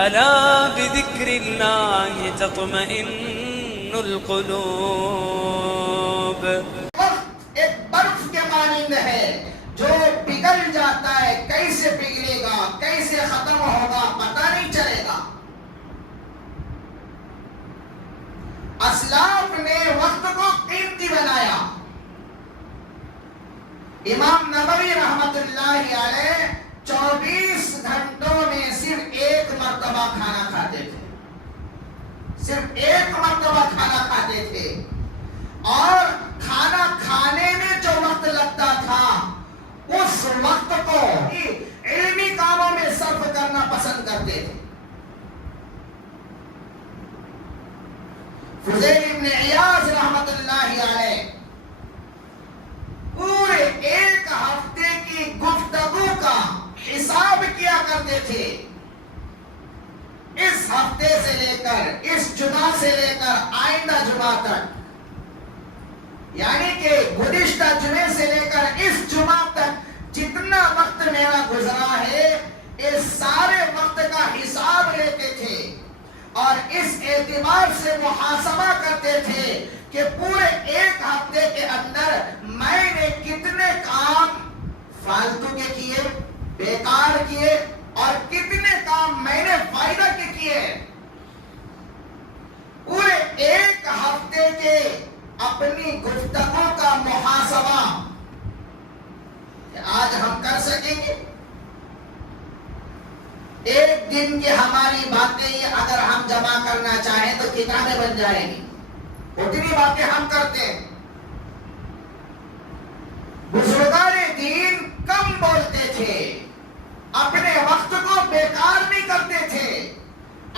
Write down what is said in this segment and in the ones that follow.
ألا بذكر الله تطمئن القلوب. وقت ایک برف کے مانند ہے جو پگھل جاتا ہے، کیسے پگھلے گا، کیسے ختم ہوگا پتہ نہیں چلے گا. اسلاف نے وقت کو قیمتی بنایا. امام نبوی رحمت اللہ علیہ 24 گھنٹوں میں صرف ایک مرتبہ کھانا کھاتے تھے، صرف ایک مرتبہ کھانا کھاتے تھے، اور کھانا کھانے میں جو وقت لگتا تھا اس وقت کو علمی کاموں میں صرف کرنا پسند کرتے تھے. فضیل ابن عیاض رحمت اللہ علیہ پورے ایک ہفتے کی گفتگو کا حساب کیا کرتے تھے. اس ہفتے سے لے کر، اس جمعہ سے لے کر آئندہ جمعہ تک، یعنی کہ گزشتہ جمعے سے لے کر اس جمعہ تک جتنا وقت میرا گزرا ہے اس سارے وقت کا حساب لیتے تھے، اور اس اعتبار سے محاسبہ کرتے تھے کہ پورے ایک ہفتے کے اندر میں نے کتنے کام فالتو کے کیے، بیکار کیے، اور کتنے کام میں نے فائدہ کے کیے. پورے ایک ہفتے کے اپنی گفتگو کا محاسبہ آج ہم کر سکیں گے. ایک دن کی ہماری باتیں اگر ہم جمع کرنا چاہیں تو کتابیں بن جائیں گی. اتنی باتیں ہم کرتے ہیں. بزرگان دین کم بولتے تھے، اپنے وقت کو بیکار نہیں کرتے تھے،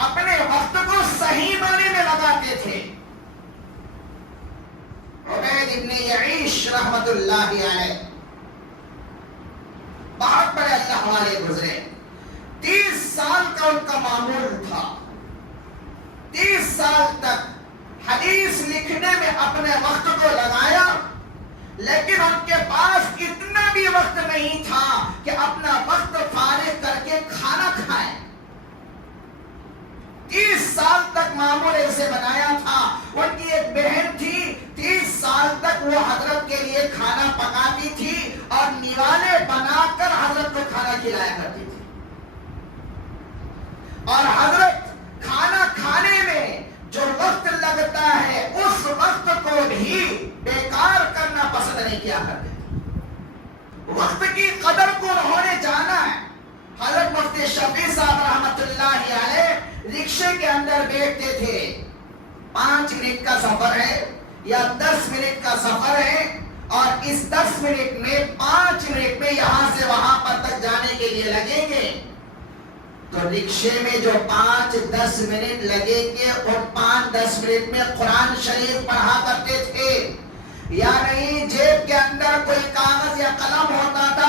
اپنے وقت کو صحیح معنی میں لگاتے تھے. عبید ابن یعیش رحمت اللہ علیہ بہت بڑے اللہ والے گزرے. 30 سال کا ان کا معمول تھا. 30 سال تک حدیث لکھنے میں اپنے وقت کو لگایا، لیکن ان کے پاس اتنا بھی وقت نہیں تھا کہ اپنا وقت فارغ کر کے کھانا کھائے. 30 سال تک معمول ایسے بنایا تھا. ان کی ایک بہن تھی، 30 سال تک وہ حضرت کے لیے کھانا پکاتی تھی اور نیوالے بنا کر حضرت کو کھانا کھلایا کرتی تھی. اور حضرت کھانا کھانے میں جو وقت لگتا ہے اس وقت کو بھی بیکار کرنا پسند نہیں کیا کرتے. وقت کی قدر کو انہوں نے جانا ہے. حضرت مفتی شفیع صاحب رحمت اللہ علیہ رکشے کے اندر بیٹھتے تھے. 5 منٹ کا سفر ہے یا 10 منٹ کا سفر ہے، اور اس 10 منٹ میں 5 منٹ میں یہاں سے وہاں پر تک جانے کے لیے لگیں گے. تو رکشے میں جو 5-10 منٹ لگیں گے اور 5-10 منٹ میں قرآن شریف پڑھا کرتے تھے. یا نہیں جیب کے اندر کوئی کاغذ یا قلم ہوتا تھا،